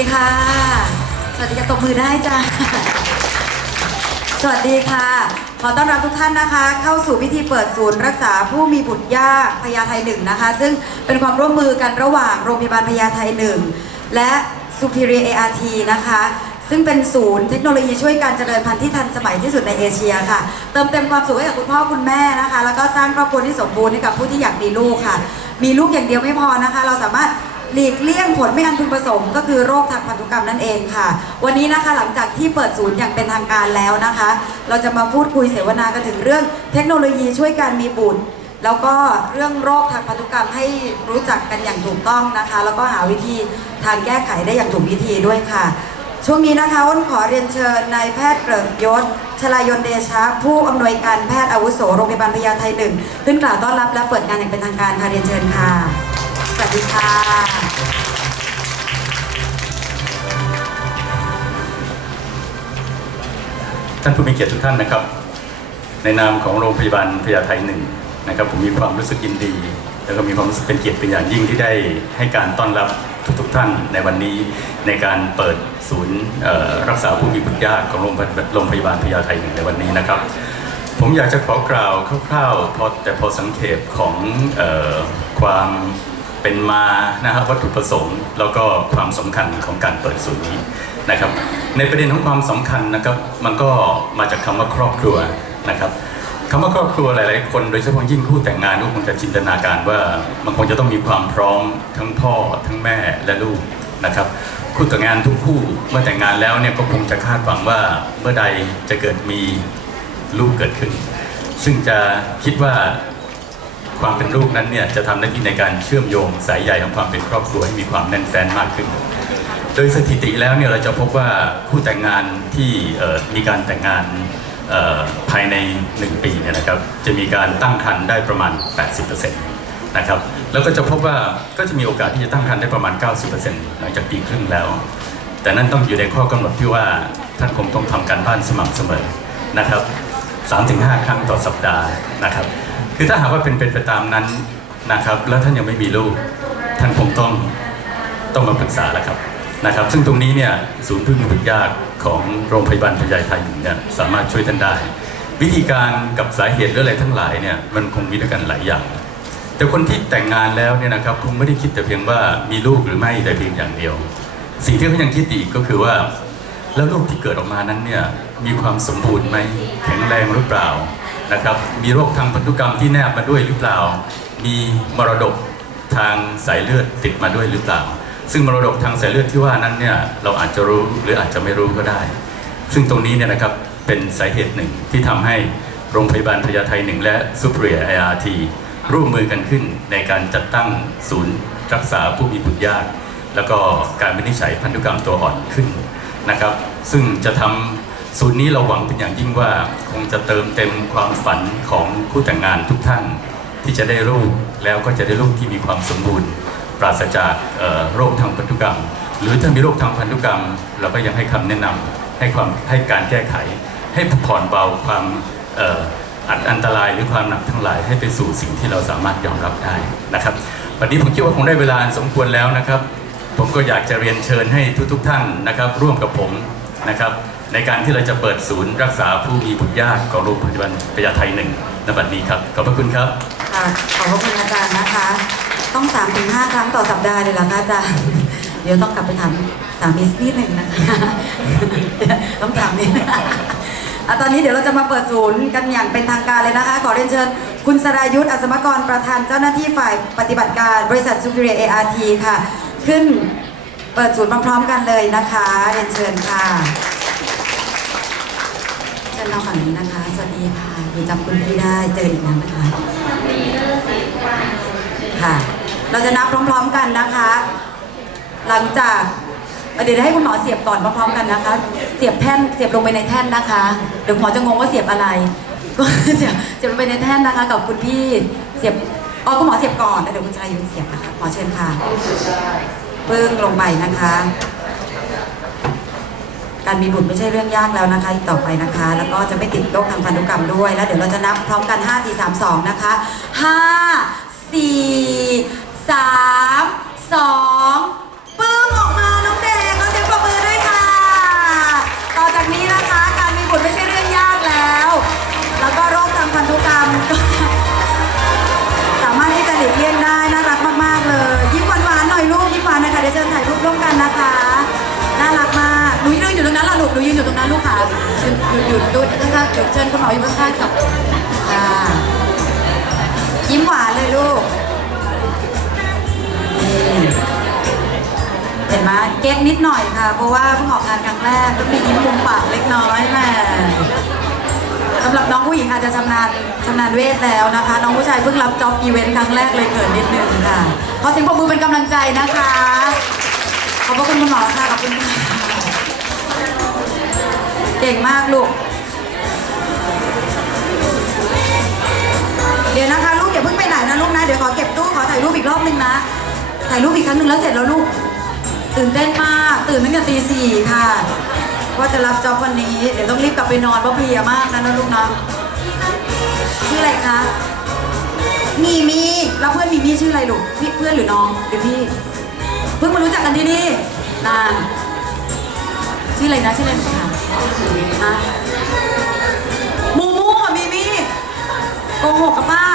ดีค่ะ สวัสดีค่ะตบมือได้จ้ะสวัสดีค่ะ ขอต้อนรับทุกท่านนะคะ เข้าสู่พิธีเปิดศูนย์รักษาผู้มีบุตรยากพญาไทหนึ่งนะคะ ซึ่งเป็นความร่วมมือกันระหว่างโรงพยาบาลพญาไทหนึ่งและ Superior ART นะคะ ซึ่งเป็นศูนย์เทคโนโลยีช่วยการเจริญพันธุ์ที่ทันสมัยที่สุดในเอเชียค่ะ เติมเต็มความสุขให้กับคุณพ่อคุณแม่นะคะ แล้วก็สร้างครอบครัวที่สมบูรณ์ให้กับผู้ที่อยากมีลูกค่ะ มีลูกอย่างเดียวไม่พอนะคะ เราสามารถ หลีกเลี่ยงผลไม่อันพึงประสงค์ก็คือโรคทางพันธุกรรมนั่นเองค่ะ วันนี้นะคะหลังจากที่เปิดศูนย์อย่างเป็นทางการแล้วนะคะ เราจะมาพูดคุยเสวนากันถึงเรื่องเทคโนโลยีช่วยการมีบุตรแล้วก็เรื่องโรคทางพันธุกรรมให้รู้จักกันอย่างถูกต้องนะคะ แล้วก็หาวิธีทางแก้ไขได้อย่างถูกวิธีด้วยค่ะ ช่วงนี้นะคะอ้นขอเรียนเชิญนายแพทย์เกริกยศชลายนเดชะ ผู้อำนวยการแพทย์อาวุโสโรงพยาบาลพญาไทหนึ่งขึ้นกล่าวต้อนรับและเปิดงานอย่างเป็นทางการค่ะเรียนเชิญค่ะ วัสดีค่ะท่านผู้มีเกียรติทุกท่านนะครับ ในนามของโรงพยาบาลพญาไทหนึ่งนะครับผมมีความรู้สึกยินดี แล้วก็มีความรู้สึกเป็นเกียรติเป็นอย่างยิ่งที่ได้ให้การต้อนรับทุกๆท่านในวันนี้ในการเปิดศูนย์รักษาผู้มีบุตรยากของโรงพยาบาลโรงพยาบาลพญาไทหนึ่งในวันนี้นะครับ ผมอยากจะขอกล่าวคร่าวๆพอแต่พอสังเขปของออความ เป็นมานะครับวัตถุประสงค์ แล้วก็ความสำคัญของการเปิดศูนย์นี้นะครับ ในประเด็นของความสำคัญนะครับ มันก็มาจากคำว่าครอบครัวนะครับคำว่าครอบครัวหลายๆ คนโดยเฉพาะยิ่งคู่แต่งงานก็คงจะจินตนาการว่ามันคงจะต้องมีความพร้อมทั้งพ่อ ทั้งแม่และลูกนะครับคู่แต่งงานทุกคู่เมื่อแต่งงานแล้วเนี่ยก็คงจะคาดหวังว่าเมื่อใดจะเกิดมีลูกเกิดขึ้น ซึ่งจะคิดว่า ความเป็นลูกนั้นเนี่ยจะทำหน้าที่ในการเชื่อมโยงสายใยของความเป็นครอบครัวให้มีความแน่นแฟ้นมากขึ้น โดยสถิติแล้วเนี่ยเราจะพบว่าผู้แต่งงานที่มีการแต่งงานภายใน 1 ปีเนี่ยนะครับจะมีการตั้งครรภ์ได้ประมาณ 80%นะครับแล้วก็จะพบว่าก็จะมีโอกาสที่จะตั้งครรภ์ได้ประมาณ 90%หลังจากปีครึ่งแล้ว แต่นั่นต้องอยู่ในข้อกำหนดที่ว่าท่านคงต้องทำการบ้านสม่ำเสมอนะครับ3-5 ครั้งต่อสัปดาห์นะครับ คือถ้าหากว่าเป็นเป็นไปตามนั้นนะครับ แล้วท่านยังไม่มีลูก ท่านคงต้องต้องมาปรึกษาแล้วครับนะครับ ซึ่งตรงนี้เนี่ยศูนย์พึ่งบุตรยากของโรงพยาบาลพญาไทยเนี่ยสามารถช่วยท่านได้ วิธีการกับสาเหตุหรืออะไรทั้งหลายเนี่ยมันคงมีด้วยกันหลายอย่าง แต่คนที่แต่งงานแล้วเนี่ยนะครับคงไม่ได้คิดแต่เพียงว่ามีลูกหรือไม่แต่เพียงอย่างเดียว สิ่งที่เขายังคิดอีกก็คือว่า แล้วลูกที่เกิดออกมานั้นเนี่ยมีความสมบูรณ์ไหมแข็งแรงหรือเปล่า นะครับ มีโรคทางพันธุกรรมที่แนบมาด้วยหรือเปล่า มีมรดกทางสายเลือดติดมาด้วยหรือเปล่า ซึ่งมรดกทางสายเลือดที่ว่านั้นเนี่ยเราอาจจะรู้หรืออาจจะไม่รู้ก็ได้ ซึ่งตรงนี้เนี่ยนะครับเป็นสาเหตุหนึ่งที่ทำให้โรงพยาบาลพญาไทหนึ่งและซูเปอร์ไออาร์ทีร่วมมือกันขึ้นในการจัดตั้งศูนย์รักษาผู้มีบุตรยาก แล้วก็การวินิจฉัยพันธุกรรมตัวอ่อนขึ้นนะครับ ซึ่งจะทำ ศูนย์นี้เราหวังเป็นอย่างยิ่งว่าคงจะเติมเต็มความฝันของคู่แต่งงานทุกท่าน ที่จะได้ลูกแล้วก็จะได้ลูกที่มีความสมบูรณ์ ปราศจากโรคทางพันธุกรรม หรือถ้ามีโรคทางพันธุกรรม เราก็ยังให้คำแนะนำให้ความให้การแก้ไข ให้ผ่อนเบาความเอ่ออัดอันตรายหรือความหนักทั้งหลายให้ไปสู่สิ่งที่เราสามารถยอมรับได้นะครับวันนี้ผมคิดว่าคงได้เวลาสมควรแล้วนะครับ ผมก็อยากจะเรียนเชิญให้ทุกๆทท่านนะครับ ร่วมกับผมนะครับ ในการที่เราจะเปิดศูนย์รักษาผู้มีบุตรยากของโรงพยาบาลพญาไทหนึ่งณบัดนี้ครับ ขอบพระคุณครับค่ะขอบพระคุณอาจารย์นะคะ ต้อง3าถึงหครั้งต่อสัปดาห์เลยเหรอคะอาจารย์เดี๋ยวต้องกลับไปถามสามีนิดหนึ่งนะคะต้องถามนิดนึงอะตอนนี้เดี๋ยวเราจะมาเปิดศูนย์กันอย่างเป็นทางการเลยนะคะ ขอเรียนเชิญ คุณสรายุทธ์อัศมกรประธานเจ้าหน้าที่ฝ่ายปฏิบัติการบริษัท Superior ART ค่ะ ขึ้นเปิดศูนย์พร้อมๆกันเลยนะคะ เรียนเชิญค่ะ ชิญเราฝั่งนี้นะคะ สวัสดีค่ะอยู่จำคุณพี่ได้เจออีกแล้วนะคะค่ะ เราจะนับพร้อม ๆกันนะคะ หลังจากเดี๋ยวให้คุณหมอเสียบก่อนพร้อมๆกันนะคะ เสียบแท่นเสียบลงไปในแท่นนะคะเดี๋ยวหมอจะงงว่าเสียบอะไร ก็เสียบเสียบลงไปในแท่นนะคะ กับคุณพี่เสียบอ๋อคุณหมอเสียบก่อนแล้วเดี๋ยวคุณชายยุทธเสียบนะคะหมอเชิญค่ะปึ้งลงไปนะคะ การมีบุตรไม่ใช่เรื่องยากแล้วนะคะอีกต่อไปนะคะ แล้วก็จะไม่ติดโรคทางพันธุกรรมด้วย แล้วเดี๋ยวเราจะนับพร้อมกัน 5 4 3 2 นะคะ 5 4 3 2 หยุดหยุดหยุดดูข้างๆหยุดเชิญคุณหมออยู่ข้างๆกับค่ะยิ้มหวานเลยลูกนี่เห็นไหมเก๊กนิดหน่อยค่ะ เพราะว่าเพิ่งออกงานครั้งแรกก็มียิ้มมุมปากเล็กน้อยแหม่สำหรับน้องผู้หญิงอาจจะชำนาญชำนาญเวทแล้วนะคะ น้องผู้ชายเพิ่งรับจ็อบอีเวนต์ครั้งแรกเลยเขินนิดนึงค่ะ ขอเสียงปรบมือเป็นกำลังใจนะคะ ขอบพระคุณคุณหมอค่ะขอบคุณค่ะ เก่งมากลูก เดี๋ยวนะคะลูกอย่าเพิ่งไปไหนนะลูกนะ เดี๋ยวขอเก็บตู้ขอถ่ายรูปอีกรอบนึงนะ ถ่ายรูปอีกครั้งหนึ่งแล้วเสร็จแล้วลูก ตื่นเต้นมาก ตื่นตั้งแต่ตีสี่ค่ะ ว่าจะรับจ็อบวันนี้ เดี๋ยวต้องรีบกลับไปนอนเพราะเพลียมากนะนะลูกนะชื่ออะไรคะ มีมีแล้วเพื่อนมีมีชื่ออะไรลูกพี่เพื่อนหรือน้องหรือพี่ เพิ่งมารู้จักกันที่นี่นานชื่ออะไรนะชื่ออะไรคะ ฮะมูมูกับมีมี่โกหกกับเป้า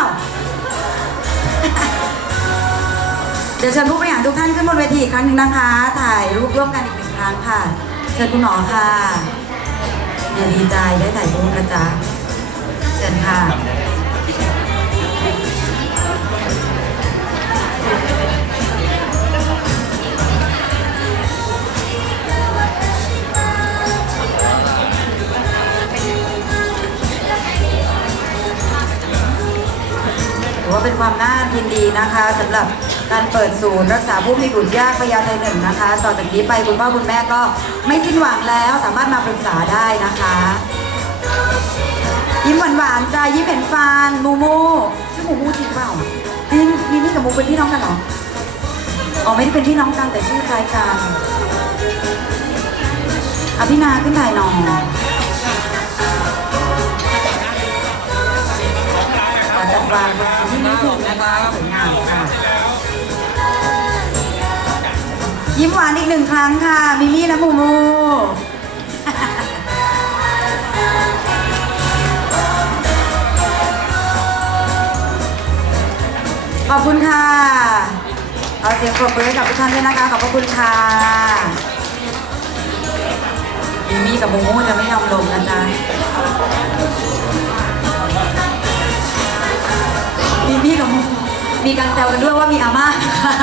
เดี๋ยวเชิญผู้บริหารทุกท่านขึ้นบนเวทีอีกครั้งหนึ่งนะคะ ถ่ายรูปร่วมกันอีกหนึ่งครั้งค่ะ เชิญคุณหมอค่ะเนี่ยดีใจได้ถ่ายรูปนะจ๊ะเชิญค่ะ ยินดีนะคะสำหรับการเปิดศูนย์รักษาผู้มีบุตรยากพยาไทยหนึ่งนะคะต่อจากนี้ไปคุณพ่อคุณแม่ก็ไม่สิ้นหวังแล้วสามารถมาปรึกษาได้นะคะ ยิ้มหวานๆจ้ายิ้มเห็นฟันมูมูชื่อมูมูจริงเปล่านี่นี่นี่กับมูเป็นพี่น้องกันเหรออ๋อไม่ได้เป็นพี่น้องกันแต่ชื่อคล้ายกันอภินาขึ้นถ่ายหนอย ขอจัดวางที่นี้ถูกนะคะสวยงามค่ะ ยิ้มหวานอีกหนึ่งครั้งค่ะ มิมี่และมูมูขอบคุณค่ะขอาเสียงปรบมือให้กับทุกท่านด้วยนะคะ ขอบพระคุณค่ะมิมี่กับมูมูจะไม่ยอมลงนะจ๊ะ มีพี่กับมูมีการแซวกันด้วยว่ามีอาม่านะคะ